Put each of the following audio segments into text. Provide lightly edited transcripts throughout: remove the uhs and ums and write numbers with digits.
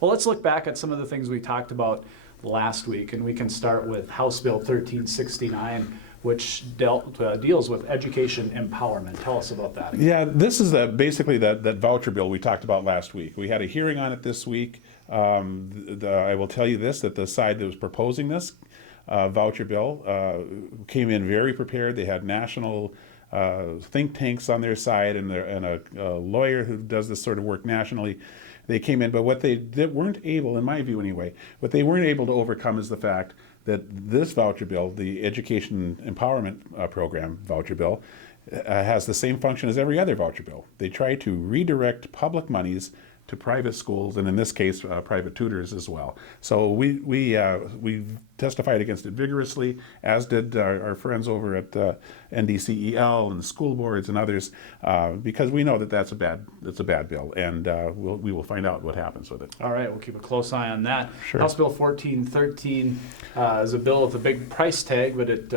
Well, let's look back at some of the things we talked about last week, and we can start with House Bill 1369, which deals with education empowerment. Tell us about that. Yeah, this is basically that voucher bill we talked about last week. We had a hearing on it this week. I will tell you this, that the side that was proposing this voucher bill came in very prepared. They had national think tanks on their side and a lawyer who does this sort of work nationally. They came in, but what they weren't able, in my view anyway, what they weren't able to overcome is the fact that this voucher bill, the Education Empowerment Program voucher bill, has the same function as every other voucher bill. They try to redirect public monies to private schools, and in this case, private tutors as well. So we testified against it vigorously, as did our friends over at NDCEL and the school boards and others, because we know that that's a bad bill, and we will find out what happens with it. All right, we'll keep a close eye on that. Sure. House Bill 1413 is a bill with a big price tag, but it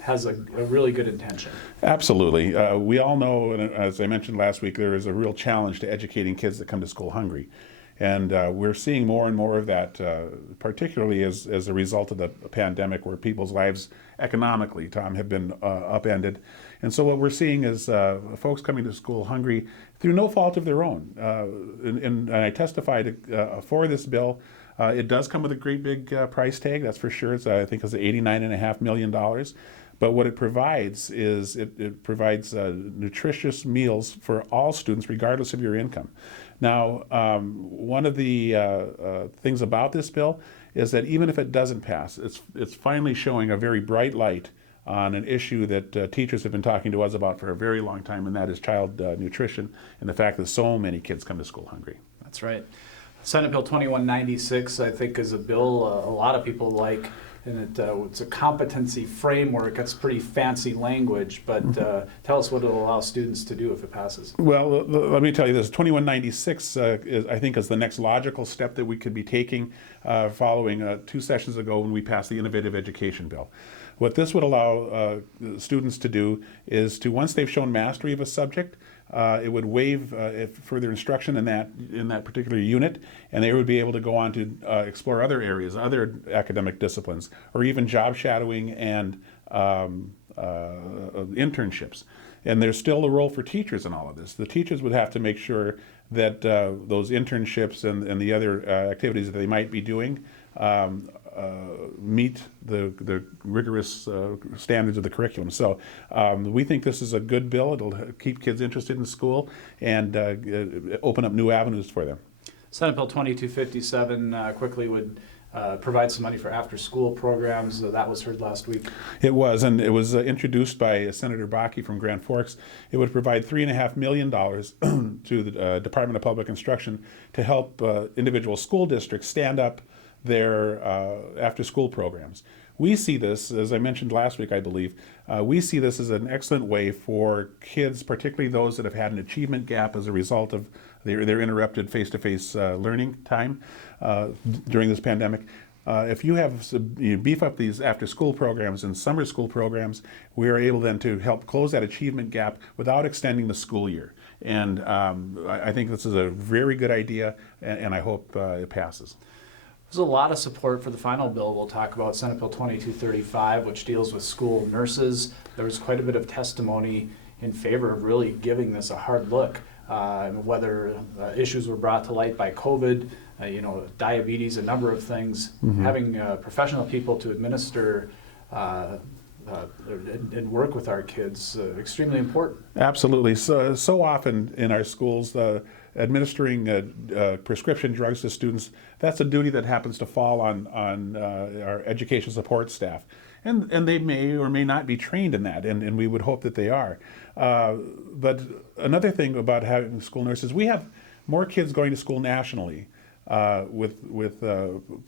has a really good intention. Absolutely. We all know, and as I mentioned last week, there is a real challenge to educating kids that come to school hungry. And we're seeing more and more of that, particularly as a result of the pandemic, where people's lives economically, Tom, have been upended. And so what we're seeing is folks coming to school hungry through no fault of their own. And I testified for this bill. It does come with a great big price tag, that's for sure. I think it's $89.5 million. But what it provides is it provides nutritious meals for all students, regardless of your income. Now, one of the things about this bill is that even if it doesn't pass, it's finally showing a very bright light on an issue that teachers have been talking to us about for a very long time, and that is child nutrition and the fact that so many kids come to school hungry. That's right. Senate Bill 2196, I think, is a bill a lot of people like, and it's a competency framework. It's pretty fancy language, but tell us what it'll allow students to do if it passes. Well, let me tell you this. 2196, I think, is the next logical step that we could be taking following 2 sessions ago when we passed the Innovative Education Bill. What this would allow students to do is to, once they've shown mastery of a subject, it would waive further instruction in that particular unit, and they would be able to go on to explore other areas, other academic disciplines, or even job shadowing and internships. And there's still a role for teachers in all of this. The teachers would have to make sure that those internships and the other activities that they might be doing meet the rigorous standards of the curriculum. So we think this is a good bill. It'll keep kids interested in school and open up new avenues for them. Senate Bill 2257 quickly would provide some money for after-school programs. That was heard last week. It was, and it was introduced by Senator Bakke from Grand Forks. It would provide $3.5 million to the Department of Public Instruction to help individual school districts stand up their after-school programs. We see this, as I mentioned last week, I believe, we see this as an excellent way for kids, particularly those that have had an achievement gap as a result of their interrupted face-to-face learning time during this pandemic. If you beef up these after-school programs and summer school programs, we are able then to help close that achievement gap without extending the school year. And I think this is a very good idea, and I hope it passes. There's a lot of support for the final bill we'll talk about, Senate Bill 2235, which deals with school nurses. There was quite a bit of testimony in favor of really giving this a hard look, whether issues were brought to light by COVID, diabetes, a number of things. Mm-hmm. Having professional people to administer and work with our kids, extremely important. Absolutely. So often in our schools, administering prescription drugs to students, that's a duty that happens to fall on our education support staff. And they may or may not be trained in that, and we would hope that they are. But another thing about having school nurses, we have more kids going to school nationally with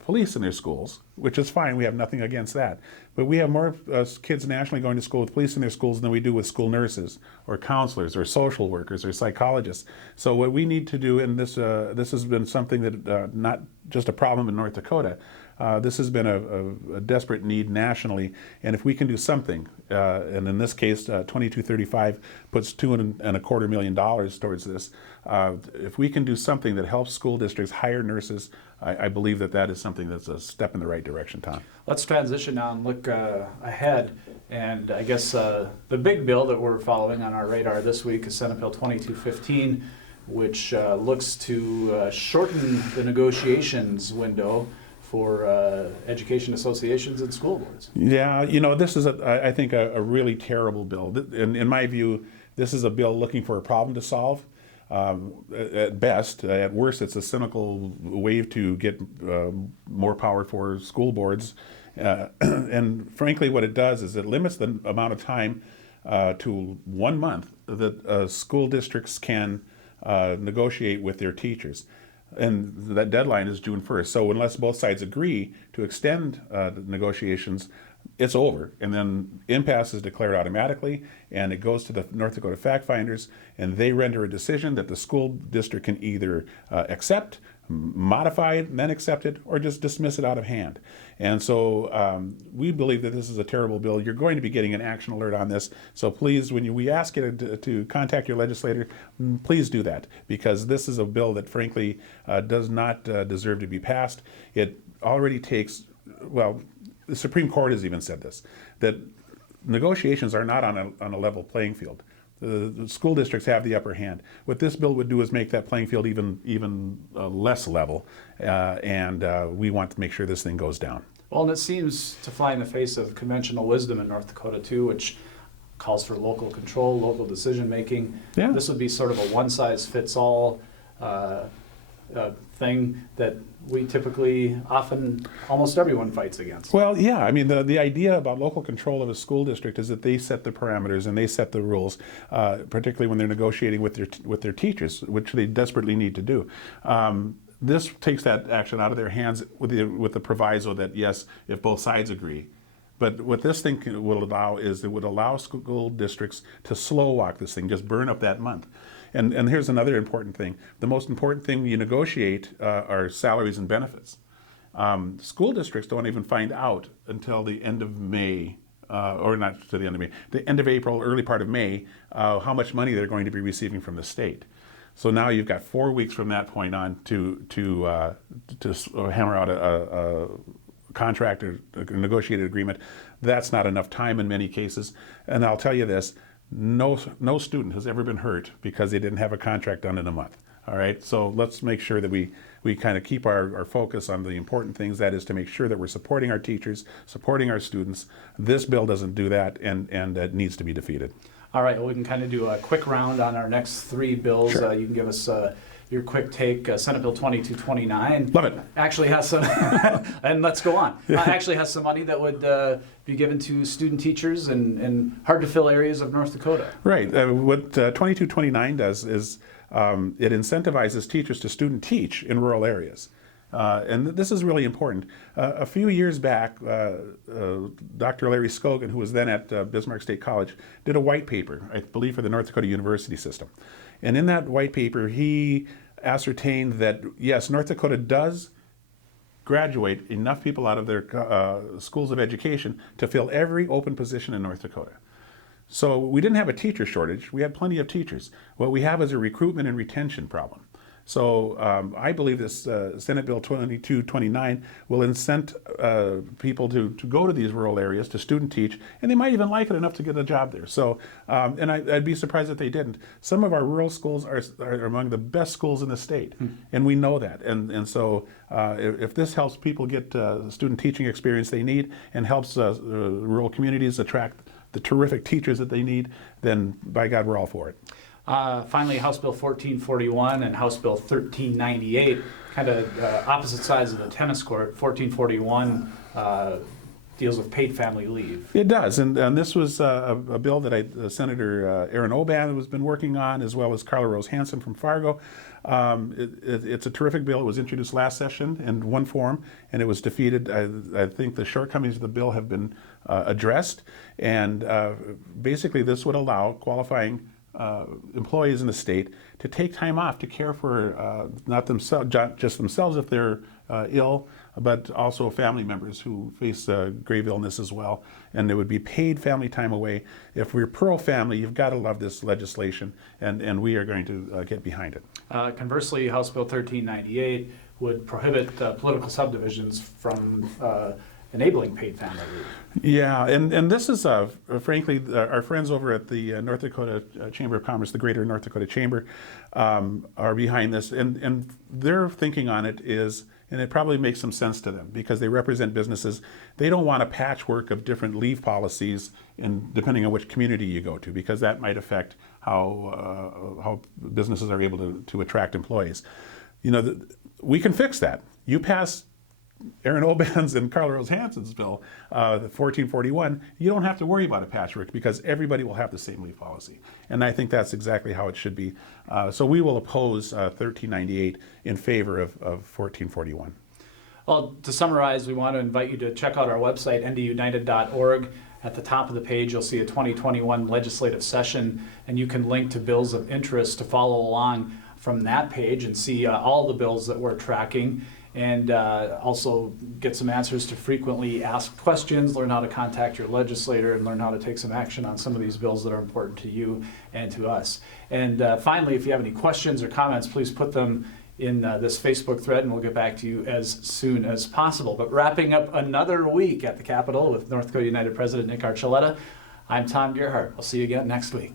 police in their schools which is fine. We have nothing against that. But we have more kids nationally going to school with police in their schools than we do with school nurses or counselors or social workers or psychologists. So what we need to do, and this has been something that not just a problem in North Dakota, this has been a desperate need nationally, and if we can do something, and in this case, 2235 puts $2.25 million towards this. If we can do something that helps school districts hire nurses, I believe that is something that's a step in the right direction, Tom. Let's transition now and look ahead. And I guess the big bill that we're following on our radar this week is Senate Bill 2215, which looks to shorten the negotiations window for education associations and school boards. Yeah, this is, I think, a really terrible bill. In my view, this is a bill looking for a problem to solve. At best, at worst, it's a cynical way to get more power for school boards. And frankly, what it does is it limits the amount of time to 1 month that school districts can negotiate with their teachers. And that deadline is June 1st. So unless both sides agree to extend the negotiations, it's over. And then impasse is declared automatically, and it goes to the North Dakota fact finders, and they render a decision that the school district can either accept, modify it, and then accept it, or just dismiss it out of hand. And so we believe that this is a terrible bill. You're going to be getting an action alert on this. So please, when we ask you to contact your legislator, please do that, because this is a bill that frankly does not deserve to be passed. It already takes, well, the Supreme Court has even said this, that negotiations are not on a level playing field. The school districts have the upper hand. What this bill would do is make that playing field even less level, and we want to make sure this thing goes down. Well, and it seems to fly in the face of conventional wisdom in North Dakota too, which calls for local control, local decision making. Yeah. This would be sort of a one-size-fits-all thing that we typically, often, almost everyone fights against. Well, yeah, I mean, the idea about local control of a school district is that they set the parameters and they set the rules, particularly when they're negotiating with their teachers, which they desperately need to do. This takes that action out of their hands with the proviso that, yes, if both sides agree. But what this thing will allow is it would allow school districts to slow walk this thing, just burn up that month. And here's another important thing. The most important thing you negotiate are salaries and benefits. School districts don't even find out until the end of May, or not to the end of May, the end of April, early part of May, how much money they're going to be receiving from the state. So now you've got 4 weeks from that point on to hammer out a contract or a negotiated agreement. That's not enough time in many cases. And I'll tell you this, no student has ever been hurt because they didn't have a contract done in a month. All right, so let's make sure that we kind of keep our focus on the important things. That is to make sure that we're supporting our teachers, supporting our students. This bill doesn't do that, and it needs to be defeated. All right, well, we can kind of do a quick round on our next three bills. Sure. You can give us your quick take. Senate Bill 2229. Love it. Actually has some, and let's go on. Actually has some money that would be given to student teachers in hard-to-fill areas of North Dakota. Right. What 2229 does is it incentivizes teachers to student teach in rural areas. And this is really important. A few years back, Dr. Larry Scogan, who was then at Bismarck State College, did a white paper, I believe, for the North Dakota University system. And in that white paper, he ascertained that, yes, North Dakota does graduate enough people out of their schools of education to fill every open position in North Dakota. So we didn't have a teacher shortage. We had plenty of teachers. What we have is a recruitment and retention problem. So I believe this Senate Bill 2229 will incent people to go to these rural areas to student teach, and they might even like it enough to get a job there. So, and I'd be surprised if they didn't. Some of our rural schools are among the best schools in the state, and we know that. And so if this helps people get student teaching experience they need and helps rural communities attract the terrific teachers that they need, then by God, we're all for it. Finally, House Bill 1441 and House Bill 1398, kind of opposite sides of the tennis court. 1441 deals with paid family leave. It does, and this was a bill that Senator Aaron Oban has been working on, as well as Carla Rose Hansen from Fargo. It's a terrific bill. It was introduced last session in one form, and it was defeated. I think the shortcomings of the bill have been addressed, and basically this would allow qualifying employees in the state to take time off to care for not just themselves if they're ill, but also family members who face grave illness as well. And it would be paid family time away. If we're pro-family, you've got to love this legislation, and we are going to get behind it. Conversely, House Bill 1398 would prohibit political subdivisions from enabling paid family leave. Yeah, and this is, frankly, our friends over at the North Dakota Chamber of Commerce, the Greater North Dakota Chamber, are behind this, and their thinking on it is, and it probably makes some sense to them because they represent businesses. They don't want a patchwork of different leave policies, and depending on which community you go to, because that might affect how businesses are able to attract employees. You know, we can fix that. You pass Aaron Oban's and Carla Rose Hansen's bill, the 1441, you don't have to worry about a patchwork because everybody will have the same leave policy. And I think that's exactly how it should be. So we will oppose 1398 in favor of 1441. Well, to summarize, we want to invite you to check out our website, ndunited.org. At the top of the page, you'll see a 2021 legislative session, and you can link to bills of interest to follow along from that page and see all the bills that we're tracking, and also get some answers to frequently asked questions, learn how to contact your legislator, and learn how to take some action on some of these bills that are important to you and to us. And finally, if you have any questions or comments, please put them in this Facebook thread, and we'll get back to you as soon as possible. But wrapping up another week at the Capitol with North Dakota United President Nick Archuleta, I'm Tom Gerhart. We'll see you again next week.